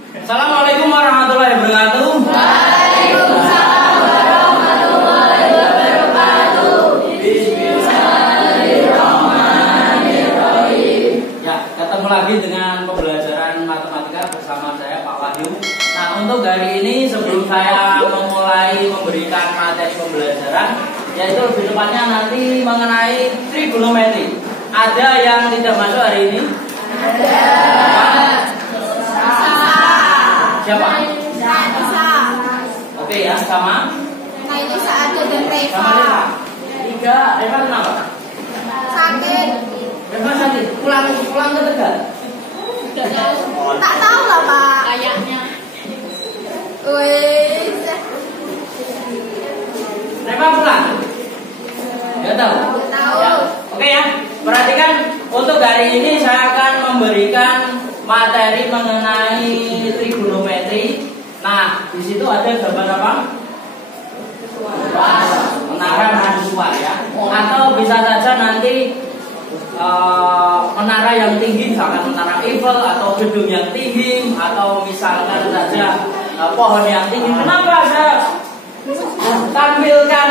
Assalamualaikum warahmatullahi wabarakatuh. Waalaikumsalam warahmatullahi wabarakatuh. Bismillahirrahmanirrahim. Ya, ketemu lagi dengan pembelajaran matematika bersama saya Pak Wahyu. Nah, untuk hari ini sebelum saya memulai memberikan materi pembelajaran, yaitu lebih tepatnya nanti mengenai trigonometri. Ada yang tidak masuk hari ini? Ada. Siapa? Bisa. Oke ya, sama. Nah ini Saada dan Reva. Sama Reva. Tiga, Reva kenapa? Sakit. Reva sakit. Pulang ke Tegal. Tak tahu lah Pak. Kayaknya. Wih. Reva pulang. Gak tahu. Tahu. Ya. Oke ya. Perhatikan untuk hari ini saya akan memberikan materi mengenai trigonometri. Nah, di situ ada gambar apa? Menara mercusuar ya. Atau bisa saja nanti menara yang tinggi, misalkan menara Eiffel, atau gedung yang tinggi, atau misalkan saja pohon yang tinggi. Kenapa saya tampilkan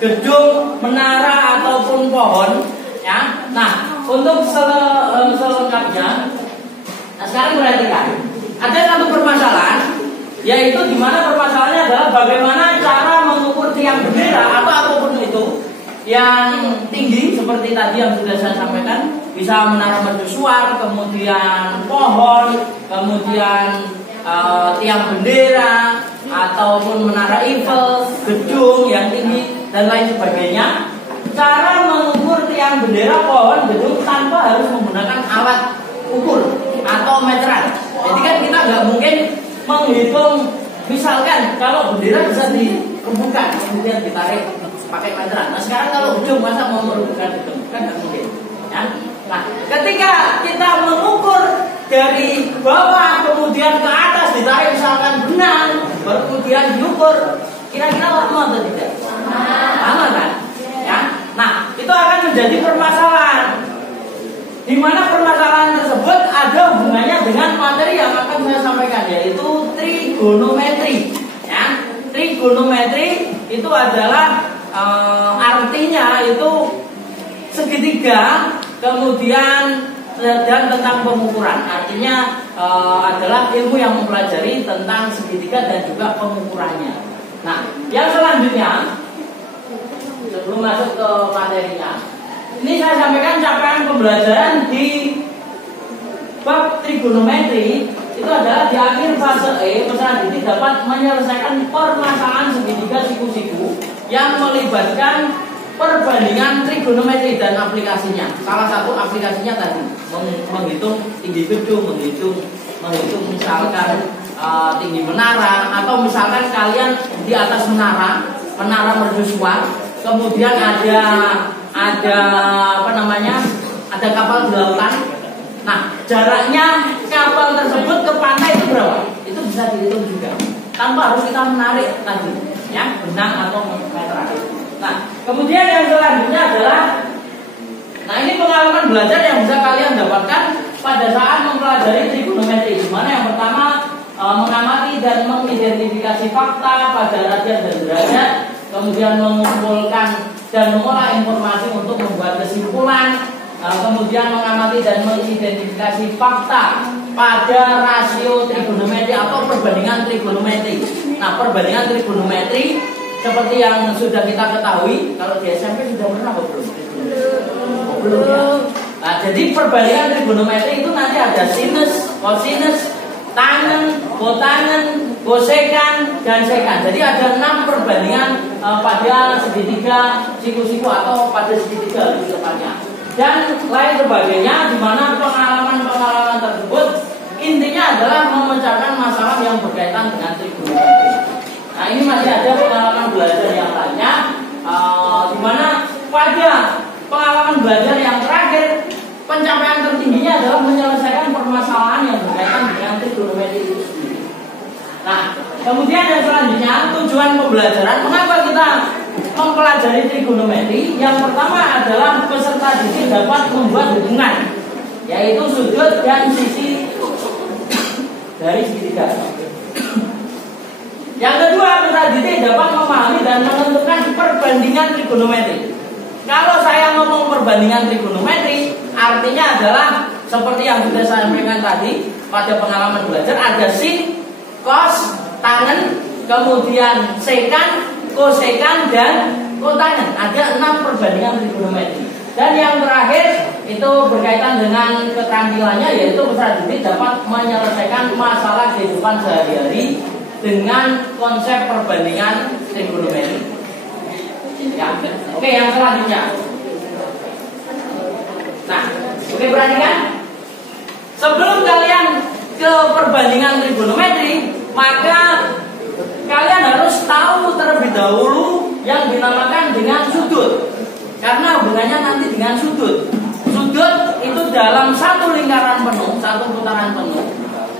gedung, menara ataupun pohon? Ya. Nah, untuk selengkapnya, nah sekarang perhatikan. Ada satu permasalahan, yaitu di mana permasalahannya adalah bagaimana cara mengukur tiang bendera atau apapun itu yang tinggi seperti tadi yang sudah saya sampaikan, bisa menara mercusuar, kemudian pohon, kemudian tiang bendera ataupun menara Eiffel, gedung yang tinggi dan lain sebagainya. Cara mengukur tiang bendera, pohon, gedung tanpa harus menggunakan alat ukur atau meteran. Jadi kan kita nggak mungkin menghitung, misalkan kalau bendera bisa dikemukakan kemudian ditarik pakai meteran. Nah sekarang kalau gedung masa mau merupakan gedung kan nggak mungkin. Ya? Nah ketika kita mengukur dari bawah kemudian ke atas ditarik misalkan benang, baru kemudian diukur, kira-kira lama atau tidak? Lama kan? Ya? Nah itu akan menjadi permasalahan. Di mana permasalahan tersebut ada hubungannya dengan materi yang akan saya sampaikan, yaitu trigonometri. Ya, trigonometri itu adalah artinya itu segitiga, kemudian dan tentang pengukuran. Artinya adalah ilmu yang mempelajari tentang segitiga dan juga pengukurannya. Nah, yang selanjutnya sebelum masuk ke materinya, ini saya sampaikan capaian pembelajaran di bab trigonometri itu adalah di akhir fase E, peserta didik dapat menyelesaikan permasalahan segitiga siku-siku yang melibatkan perbandingan trigonometri dan aplikasinya. Salah satu aplikasinya tadi menghitung tinggi gedung, menghitung misalkan tinggi menara, atau misalkan kalian di atas menara mercusuar, kemudian ada kapal di lautan. Nah, jaraknya kapal tersebut ke pantai itu berapa? Itu bisa dihitung juga, tanpa harus kita menarik tadi, ya, benang atau meteran. Nah, kemudian yang selanjutnya adalah, nah ini pengalaman belajar yang bisa kalian dapatkan pada saat mempelajari trigonometri. Di mana yang pertama mengamati dan mengidentifikasi fakta pada radian dan derajat, kemudian mengumpulkan dan mengolah informasi untuk membuat kesimpulan, kemudian mengamati dan mengidentifikasi fakta pada rasio trigonometri atau perbandingan trigonometri. Nah, perbandingan trigonometri seperti yang sudah kita ketahui, kalau di SMP sudah pernah belum? Belum ya. Nah, jadi perbandingan trigonometri itu nanti ada sinus, kosinus, tangen, kotangen, kosekan, dan sekan. Jadi ada 6 perbandingan pada segitiga siku-siku atau pada segitiga lebih tepatnya, dan lain sebagainya, di mana pengalaman-pengalaman tersebut intinya adalah memecahkan masalah yang berkaitan dengan trigonometri. Nah ini masih ada pengalaman belajar yang lainnya, di mana pada pengalaman belajar yang terakhir pencapaian tertingginya adalah menyelesaikan permasalahan yang berkaitan dengan trigonometri itu sendiri. Nah, kemudian yang selanjutnya tujuan pembelajaran, mengapa kita mempelajari trigonometri? Yang pertama adalah peserta didik dapat membuat hubungan, yaitu sudut dan sisi dari segitiga. Yang kedua, peserta didik dapat memahami dan menentukan perbandingan trigonometri. Kalau saya ngomong perbandingan trigonometri, artinya adalah seperti yang sudah saya sampaikan tadi pada pengalaman belajar, ada sin, cos, tangen, kemudian sekan, kosekan, dan kotangen. Ada 6 perbandingan trigonometri. Dan yang terakhir itu berkaitan dengan keterampilannya, yaitu peserta didik dapat menyelesaikan masalah kehidupan sehari-hari dengan konsep perbandingan trigonometri. Ya. Oke, yang selanjutnya. Nah, oke, perhatikan. Sebelum kalian ke perbandingan trigonometri, maka kalian harus tahu terlebih dahulu yang dinamakan dengan sudut. Karena hubungannya nanti dengan sudut. Sudut itu dalam satu lingkaran penuh, satu putaran penuh,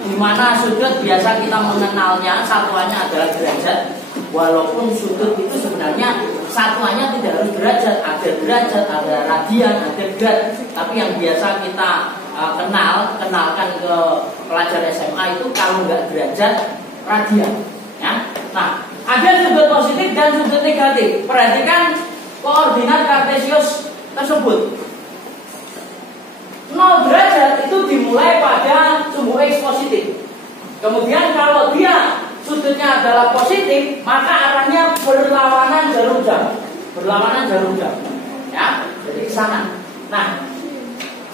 di mana sudut biasa kita mengenalnya satuannya adalah derajat. Walaupun sudut itu sebenarnya satuannya tidak harus derajat, ada radian, ada grad. Tapi yang biasa kita kenalkan ke pelajar SMA itu kalau nggak derajat, radian. Ya. Nah, ada sudut positif dan sudut negatif. Perhatikan koordinat kartesius tersebut. 0 derajat itu dimulai pada sumbu X positif. Kemudian kalau dia sudutnya adalah positif, maka arahnya berlawanan jarum jam. Ya, jadi ke sana. Nah,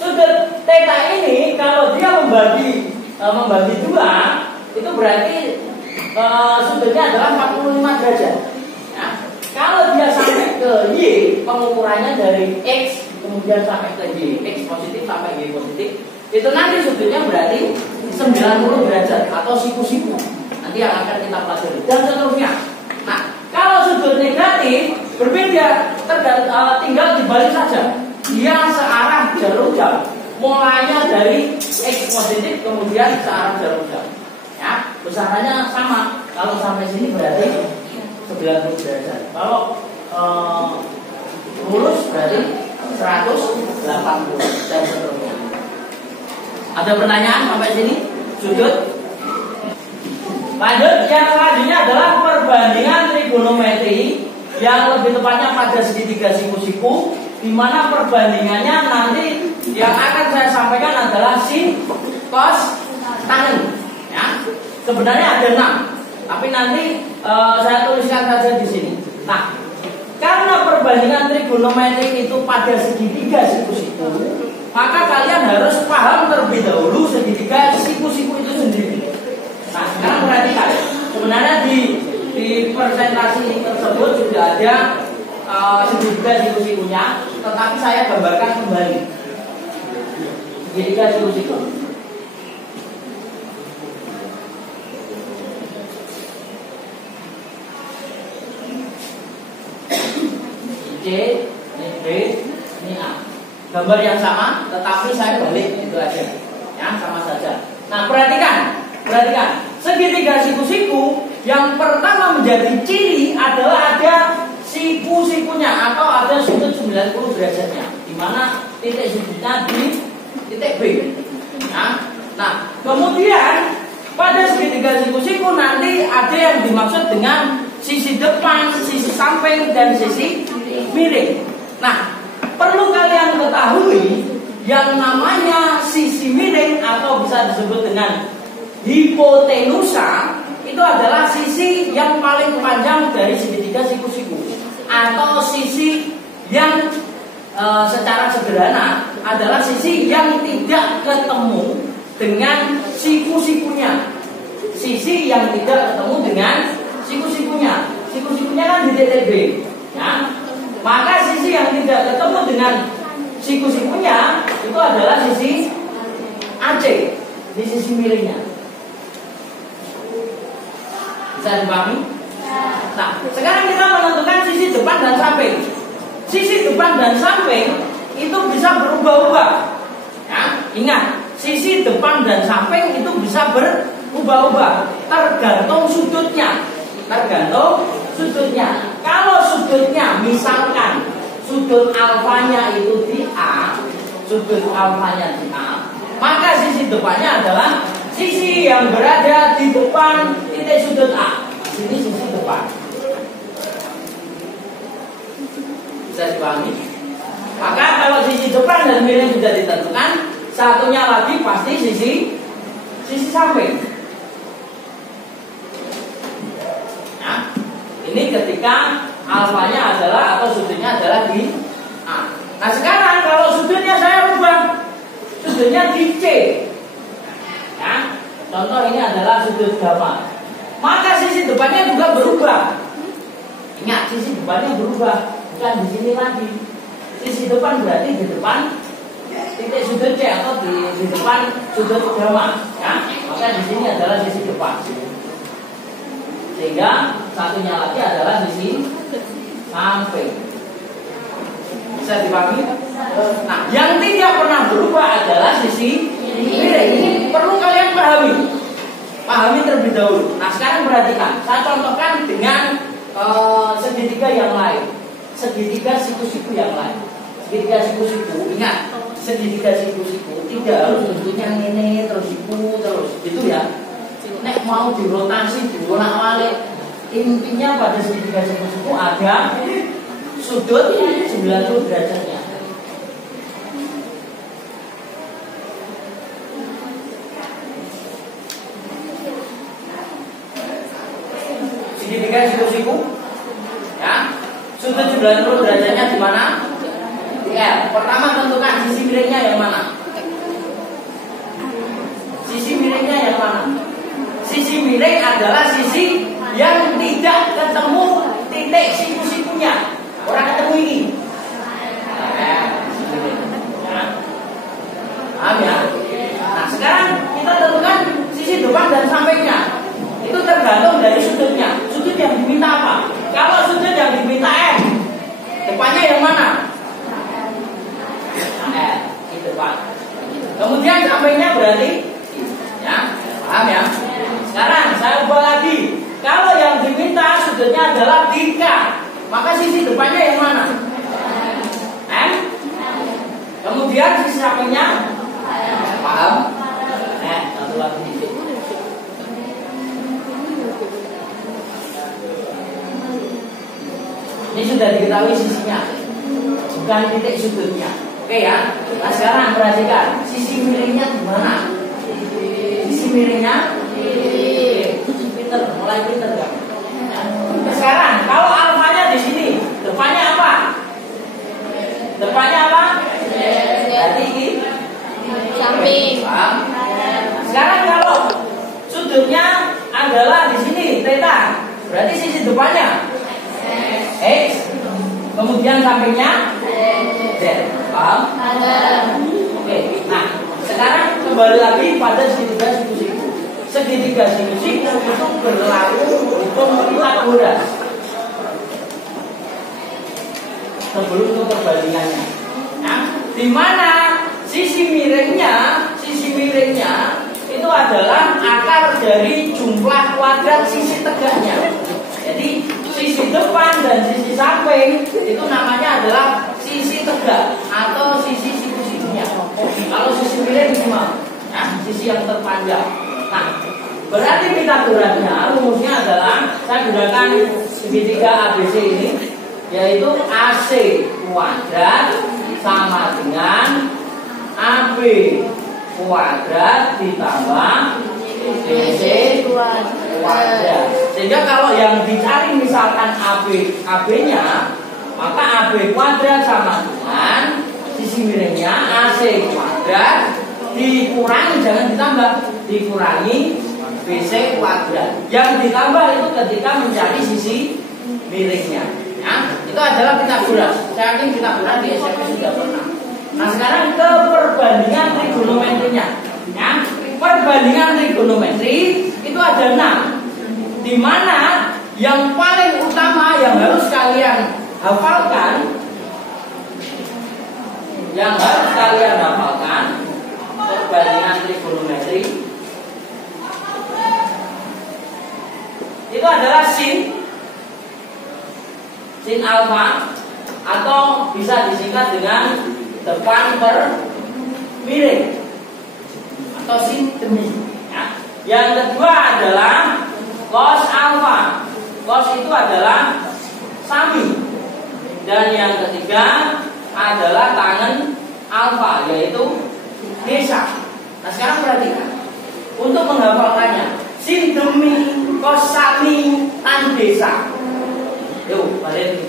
sudut theta ini kalau dia membagi 2, itu berarti sudutnya adalah 45 derajat. Ya. Kalau dia sampai ke Y, pengukurannya dari X kemudian sampai ke Y, X positif sampai Y positif, itu nanti sudutnya berarti 90 derajat atau siku-siku. Nanti yang akan kita pelajari dan seterusnya. Nah, kalau sudut negatif berbeda, tinggal dibalik saja. Dia searah jarum jam. Mulainya dari X positif kemudian searah jarum jam. Ya, besarannya sama. Kalau sampai sini berarti 90 derajat. Kalau lurus berarti 180 dan seterusnya. Ada pertanyaan sampai sini? Sudut. Lanjut, yang selanjutnya adalah perbandingan trigonometri yang lebih tepatnya pada segitiga siku-siku, di mana perbandingannya nanti yang akan saya sampaikan adalah sin, cos, tangen. Ya, sebenarnya ada 6, tapi nanti saya tuliskan saja di sini. Nah, karena perbandingan trigonometri itu pada segitiga siku-siku, maka kalian harus paham terlebih dahulu segitiga siku-siku itu sendiri. Nah, sekarang perhatikan. Sebenarnya di presentasi tersebut sudah ada segitiga siku-sikunya, tetapi saya gambarkan kembali segitiga siku-siku. C, ini B, ini A. Gambar yang sama, tetapi saya balik itu aja. Ya, sama saja. Nah, perhatikan. Segitiga siku-siku yang pertama menjadi ciri adalah ada siku-sikunya atau ada sudut 90 derajatnya, di mana titik sudutnya di titik B. Ya. Nah, kemudian pada segitiga siku-siku nanti ada yang dimaksud dengan sisi depan, sisi samping, dan sisi miring. Nah, perlu kalian ketahui yang namanya sisi miring atau bisa disebut dengan hipotenusa itu adalah sisi yang paling panjang dari segitiga siku-siku, atau sisi yang secara sederhana adalah sisi yang tidak ketemu dengan siku-sikunya. Sisi yang tidak ketemu dengan siku-sikunya. Siku-sikunya kan di titik B. Ya. Maka sisi yang tidak ketemu dengan siku-sikunya itu adalah sisi AC, di sisi miringnya. Bisa dipahami? Nah, sekarang kita menentukan sisi depan dan samping. Sisi depan dan samping itu bisa berubah-ubah. Ya, ingat, sisi depan dan samping itu bisa berubah-ubah tergantung sudutnya. Kalau sudutnya misalkan sudut alfanya itu di A, maka sisi depannya adalah sisi yang berada di depan titik sudut A. Ini sisi depan. Bisa dipahami? Maka kalau sisi depan dan miring sudah ditentukan, satunya lagi pasti sisi samping. Nah, ini ketika alfanya adalah atau sudutnya adalah di A. Nah sekarang kalau sudutnya saya rubah, sudutnya di C. Ya, contoh ini adalah sudut gamma. Maka sisi depannya juga berubah. Ingat, sisi depannya berubah, bukan di sini lagi. Sisi depan berarti di depan titik sudut C atau di depan sudut gamma. Ya, maka di sini adalah sisi depan. Sehingga satunya lagi adalah sisi samping. Bisa dipahami? Nah, yang tidak pernah berubah adalah sisi miring. Ini perlu kalian pahami. Pahami terlebih dahulu. Nah, sekarang perhatikan. Saya contohkan dengan segitiga yang lain. Segitiga siku-siku yang lain. Segitiga siku-siku. Ingat, segitiga siku-siku tidak harus bentuknya ini terus siku terus. Itu ya. Nek mau dirotasi, dibolak-balik. Intinya pada segitiga siku-siku ada sudut 90 derajatnya. Segitiga siku-siku, ya, sudut 90 derajatnya di mana? Di L. Pertama tentukan sisi miringnya yang mana? Sisi miringnya yang mana? Sisi miring adalah sisi yang tidak ketemu titik siku-sikunya. Orang ketemu ini. Paham ya? Nah sekarang kita tentukan sisi depan dan sampingnya. Itu tergantung dari sudutnya. Sudut yang diminta apa? Kalau sudut yang diminta M, depannya yang mana? M, di depan. Kemudian sampingnya berarti, ya, paham ya? Sekarang saya ubah lagi. Kalau yang diminta sudutnya adalah 3, maka sisi depannya yang mana? M. Kemudian sisi sampingnya, paham? Satu lagi dikit. Ini sudah diketahui sisinya, bukan titik sudutnya. Oke ya. Nah sekarang perhatikan sisi miringnya di mana? Sisi miringnya, pinter, mulai pinter ya. Sekarang kalau alfanya di sini, depannya apa? Depannya apa? Berarti ini Samping. Sekarang kalau sudutnya adalah di sini theta, berarti sisi depannya X, kemudian sampingnya Z. Paham? Oke. Nah, sekarang kembali lagi pada segitiga siku-siku. Segitiga siku-siku itu berlaku hukum Pythagoras. Sebelum itu perbandingannya. Nah, di mana sisi miringnya itu adalah akar dari jumlah kuadrat sisi tegaknya. Jadi sisi depan dan sisi samping itu namanya adalah sisi tegak atau sisi siku-sikunya. Kalau sisi miring cuma sisi yang terpanjang. Nah, berarti Pythagorasnya rumusnya adalah saya gunakan segitiga ABC ini, yaitu AC kuadrat sama dengan AB kuadrat ditambah BC kuadrat. Sehingga kalau yang dicari misalkan AB-nya, maka AB kuadrat sama dengan sisi miringnya AC kuadrat dikurangi, jangan ditambah, dikurangi BC kuadrat. Yang ditambah itu ketika mencari sisi miringnya. Ya, itu adalah Pythagoras. Saya yakin Pythagoras di SMP sudah pernah. Nah sekarang ke perbandingan trigonometrinya. Ya, perbandingan trigonometri itu ada 6. Di mana yang paling utama yang harus kalian hafalkan, perbandingan trigonometri itu adalah sin alfa, atau bisa disingkat dengan depan per miring atau sin demi. Ya. Yang kedua adalah cos alfa. Cos itu adalah sami. Dan yang ketiga adalah tangen alfa, yaitu desa. Nah sekarang perhatikan, untuk menghafalkannya, sin demi cos sami tan desa. Yuk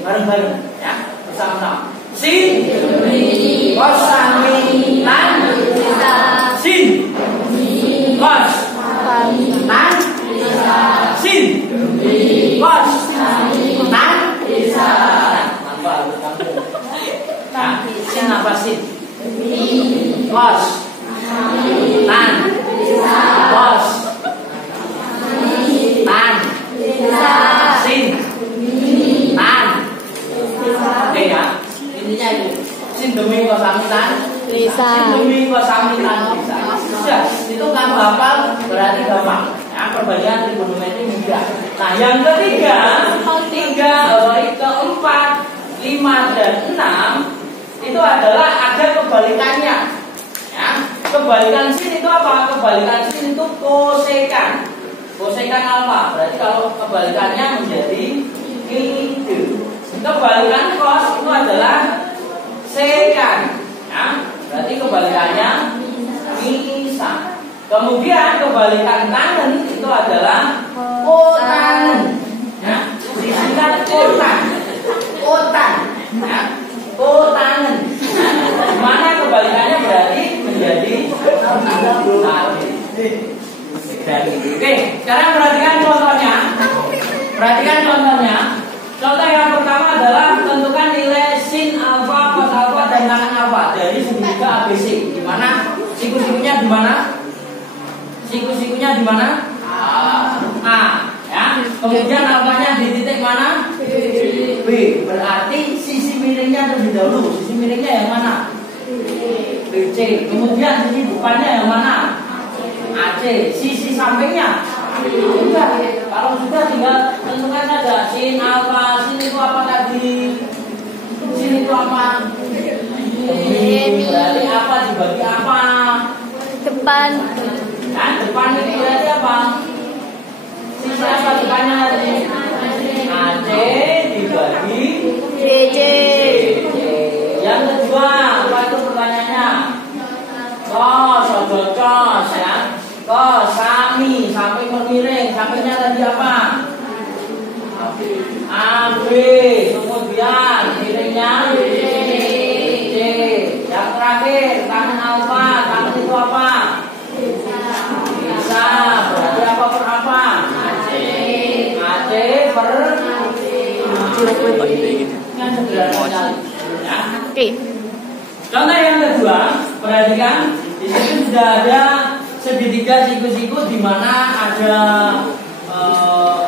bareng-bareng ya, bersama-sama. Sin demi cos sami tan desa. Sin cos tan desa. Sin cos tan desa. Tanpa harus campur. Nah, sin apa sin? Cos tan cos tan sin tan. Oke ya, intinya itu sin demi cos sami tan Desa. sin demi cos sami tan desa. Sudah, itu kan hafal berarti gampang. Ya, perbandingan trigonometri mudah. Nah, yang ketiga, keempat, 5 dan 6 itu adalah ada kebalikannya. Ya, kebalikan sin itu apa? Kebalikan sin itu kosekan. Kosekan alfa. Berarti kalau kebalikannya menjadi itu. Kebalikan cos itu adalah sekan. Ya, berarti kebalikannya misa. Kemudian kebalikan tangen itu adalah kotangen. Ya, disingkat kotan. Kotan. Ya, kotangen. Mana kebalikannya berarti menjadi tali. Oke, sekarang perhatikan contohnya. Perhatikan contohnya. Contoh yang pertama adalah tentukan nilai sin alfa, cos alfa dan tangen alfa dari segitiga ABC. Di mana siku-sikunya di mana? Siku-sikunya di mana? A, ya. Kemudian alfanya di titik mana? B. Berarti sisi miringnya terlebih dahulu. Sisi miringnya yang mana? BC. Kemudian sisi depannya yang mana? AC. Sisi sampingnya? Sudah. Kalau sudah tinggal tentukan saja sin alfa. Sin itu apa tadi? Sin itu apa? Berarti apa dibagi apa? Depan. Nah, depan ini berarti apa? Sisi apa depannya? AC dibagi DC. Yang kedua, apa itu pertanyaannya? Cos, cos ya. Cos, sami, samping miring. Sampingnya tadi apa? AB. Kemudian miringnya DC. Yang terakhir, tangen alfa. Tangen itu apa? Bisa. Berarti apa per apa? AC per kan sederhana sekali. Ya. Oke. Contoh yang kedua, perhatikan di sini sudah ada segitiga siku-siku di mana ada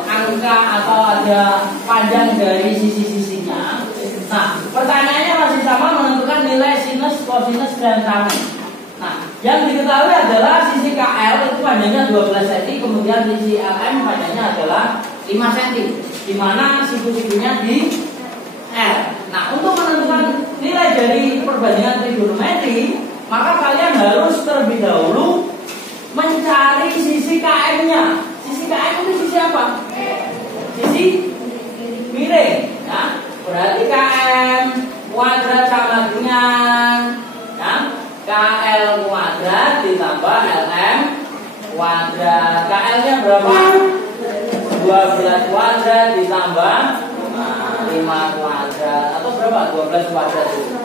angka atau ada panjang dari sisi-sisinya. Nah, pertanyaannya masih sama, menentukan nilai sinus, kosinus dan tangen. Nah, yang diketahui adalah sisi KL itu panjangnya 12 cm, kemudian sisi LM panjangnya adalah 5 cm, di mana siku-sikunya di L. Nah, untuk menentukan nilai dari perbandingan trigonometri, maka kalian harus terlebih dahulu mencari sisi KM-nya. Sisi KM itu sisi apa? Sisi miring. Ya. Berarti KM kuadrat sama dengan ya, KL kuadrat ditambah LM kuadrat. KL-nya berapa? 12 kuadrat ditambah 5 kuadrat. Atau berapa? 12 kuadrat itu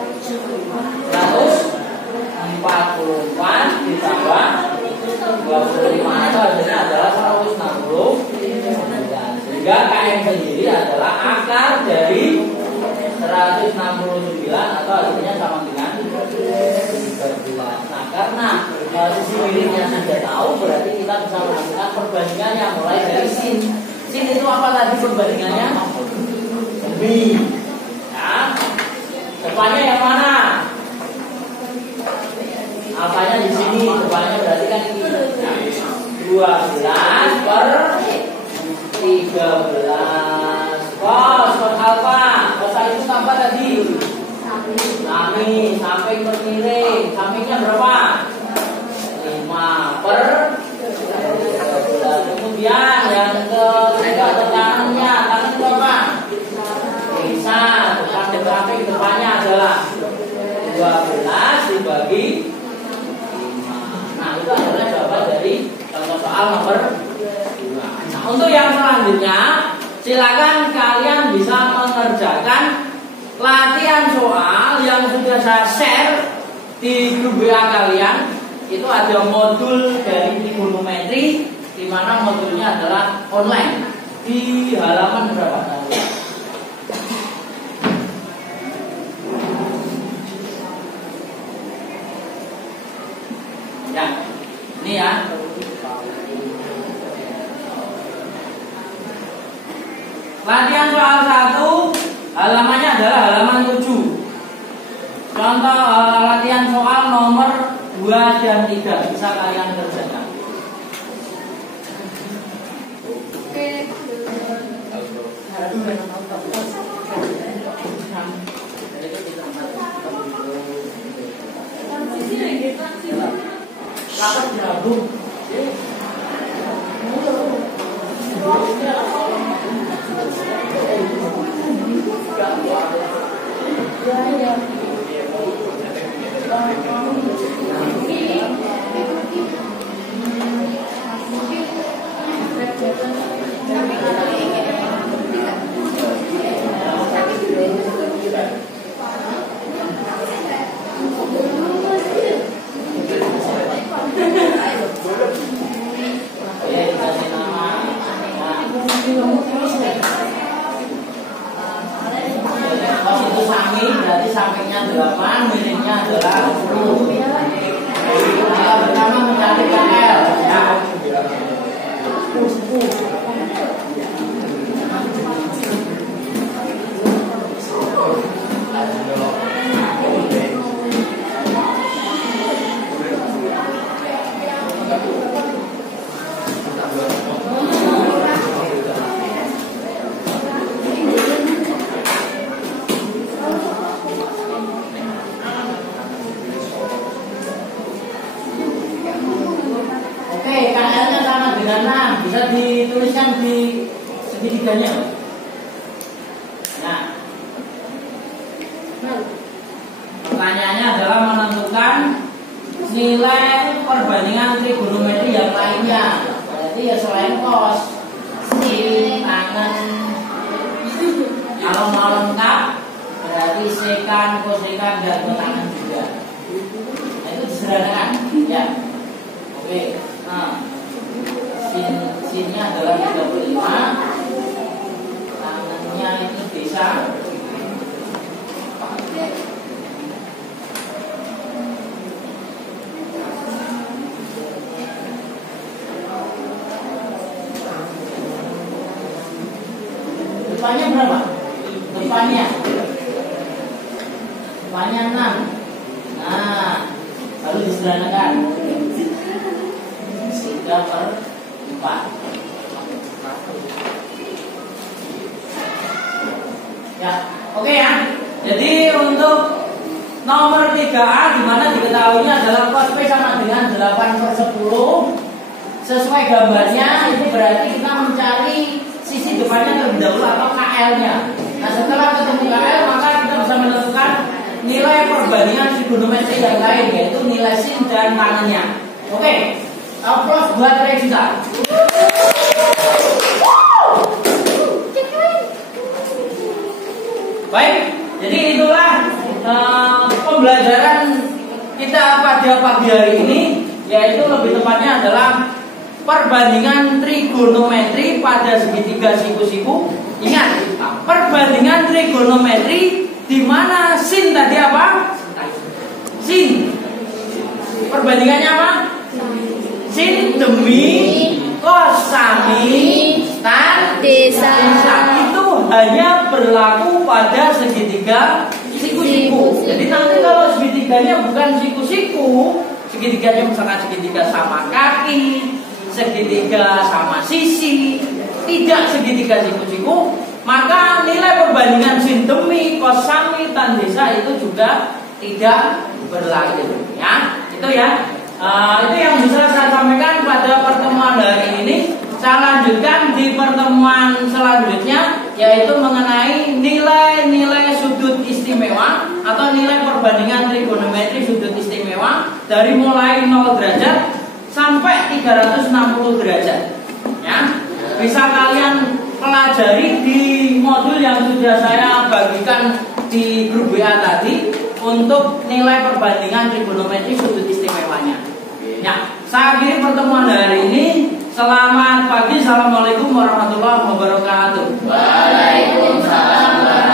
144 ditambah 25 itu hasilnya adalah 160. Sehingga KM sendiri adalah akar dari 169 atau hasilnya sama dengan 13. Nah, karena sisi miringnya sudah tahu, berarti kita bisa melakukan perbandingannya mulai dari sin. Sin itu apa tadi perbandingannya? B. Ya. Depannya yang mana? Apanya di sini? Depannya berarti kan ini. 12 per 13. Cos alfa. Cos itu apa tadi? Sami, samping per miring. Sampingnya berapa? 5 per 12 dibagi 5. Nah, itu adalah jawaban dari contoh soal nomor 2. Nah, untuk yang selanjutnya, silakan kalian bisa mengerjakan latihan soal yang sudah saya share di grup WA kalian. Itu ada modul dari trigonometri, di mana modulnya adalah online di halaman berapa? Ya, ini ya. Latihan soal 1 halamannya adalah halaman 7. Contoh latihan soal nomor 2 dan 3 bisa kalian kerjakan. Rapat gabung. Itu sami berarti sampingnya 8, miringnya adalah 10. Pertama mencari KL ya. Bisa dituliskan di segitiganya. Nah, pertanyaannya adalah menentukan nilai perbandingan trigonometri yang lainnya. Berarti ya selain cos, sin, tangen. Kalau mau lengkap berarti sekan, kosekan dan tangen juga. Nah, itu disederhanakan ya. Oke. Nah, sinnya adalah 35, tangannya itu bisa depannya berapa? Depannya 6. Nah, lalu disederhanakan 3/4. Ya, oke ya. Jadi untuk nomor 3A di mana diketahuinya adalah cos P sama dengan 8/10. Sesuai gambarnya itu berarti kita mencari sisi depannya terlebih dahulu atau KL-nya. Nah, setelah ketemu KL maka kita bisa menentukan nilai perbandingan trigonometri yang lain, yaitu nilai sin dan tangannya. Oke. Applause buat Regina. Baik, jadi itulah pembelajaran kita pada pagi hari ini, yaitu lebih tepatnya adalah perbandingan trigonometri pada segitiga siku-siku. Ingat, perbandingan trigonometri di mana sin tadi apa? Sin. Perbandingannya apa? Sin demi cos sami tan desa. Itu hanya berlaku pada segitiga siku-siku. Jadi nanti kalau segitiganya bukan siku-siku, segitiganya misalkan segitiga sama kaki, segitiga sama sisi, tidak segitiga siku-siku, maka nilai perbandingan sin demi cos sami tan desa itu juga tidak berlaku ya. Itu ya. Itu yang bisa saya sampaikan pada pertemuan hari ini. Saya lanjutkan di pertemuan selanjutnya, yaitu mengenai nilai-nilai sudut istimewa atau nilai perbandingan trigonometri sudut istimewa dari mulai 0 derajat sampai 360 derajat. Ya, bisa kalian pelajari di modul yang sudah saya bagikan di grup WA tadi untuk nilai perbandingan trigonometri sudut istimewanya. Ya, saya akhiri pertemuan hari ini. Selamat pagi. Assalamualaikum warahmatullahi wabarakatuh. Waalaikumsalam.